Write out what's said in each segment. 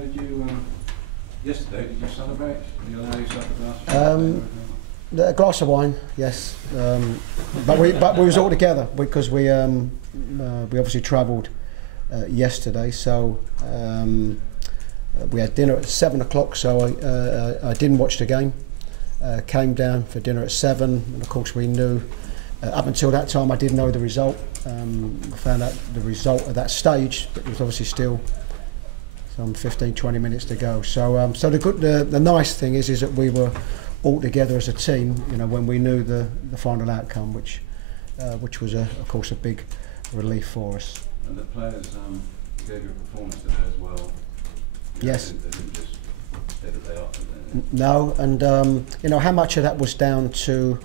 Did you yesterday? Did you celebrate? Did you allow yourself a glass? A glass of wine, yes. But we was all together because we obviously travelled yesterday. So we had dinner at 7 o'clock. So I didn't watch the game. Came down for dinner at 7, and of course we knew. Up until that time, I didn't know the result. I found out the result at that stage, but it was obviously still some 15-20 minutes to go. So the nice thing is that we were all together as a team, you know, when we knew the final outcome, which was of course a big relief for us. And the players gave you a performance today as well. Yes. They didn't just say that they offered it. No, and you know how much of that was down to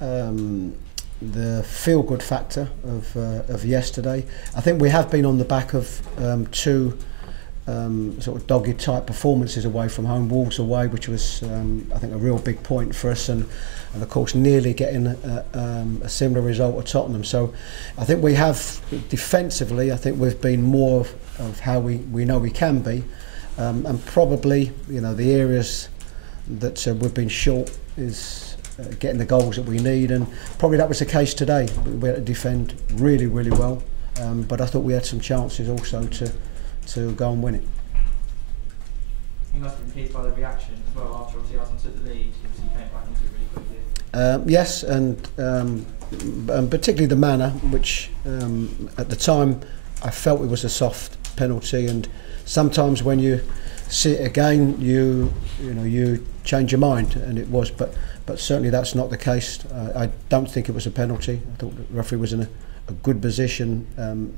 the feel-good factor of yesterday. I think we have been on the back of two sort of dogged type performances away from home. Wolves away, which was I think a real big point for us, and of course nearly getting a similar result at Tottenham. So I think we have defensively, I think we've been more of how we know we can be, and probably, you know, the areas that we've been short is getting the goals that we need, and probably that was the case today. We had to defend really well, but I thought we had some chances also to go and win it. You must have been pleased by the reaction as well after obviously Houghton took the lead. You came back into it really quickly. Yes, and particularly the manner, which at the time I felt it was a soft penalty, and sometimes when you see it again, you change your mind, and it was, but certainly that's not the case. I don't think it was a penalty. I thought the referee was in a good position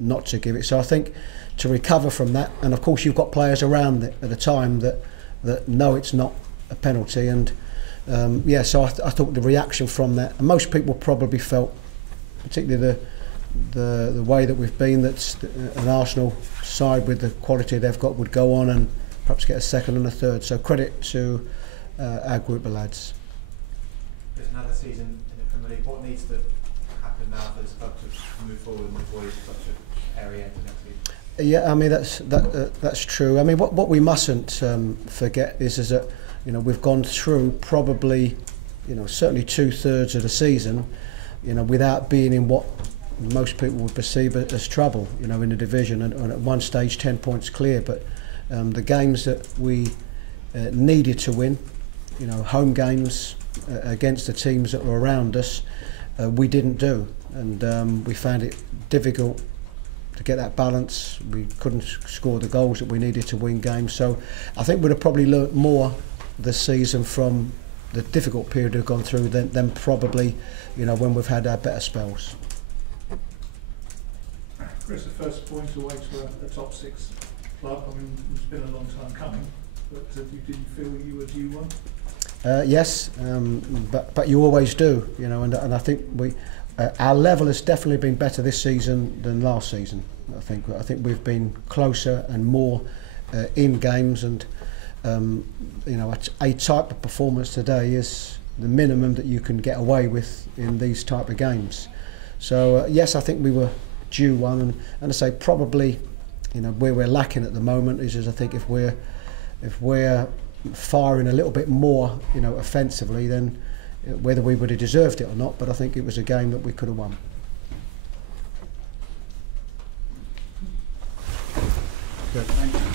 not to give it. So I think to recover from that, and of course you've got players around it at the time that know it's not a penalty, and yeah, so I thought the reaction from that, and most people probably felt, particularly the way that we've been, that an Arsenal side with the quality they've got would go on and perhaps get a second and a third. So credit to our group of lads. There's another season in the Premier League. What needs to happen now for this club to move forward and avoid such an area into next season? Yeah, I mean that's true. I mean what we mustn't forget is that, you know, we've gone through probably, you know, certainly 2/3 of the season, you know, without being in what most people would perceive as trouble, you know, in the division, and at one stage 10 points clear. But the games that we needed to win, you know, home games against the teams that were around us, we didn't do, and we found it difficult to get that balance. We couldn't score the goals that we needed to win games. So I think we'd have probably learnt more this season from the difficult period we've gone through than probably, you know, when we've had our better spells. Chris, the first point away to a top 6 club. I mean, it's been a long time coming, but you didn't feel you were due one? Yes, but you always do, you know, and I think our level has definitely been better this season than last season. I think we've been closer and more in games, and you know, a type of performance today is the minimum that you can get away with in these type of games. So yes, I think we were due one, and I say probably, you know, where we're lacking at the moment is I think if we're firing a little bit more, you know, offensively, then whether we would have deserved it or not, but I think it was a game that we could have won. Good. Thank you.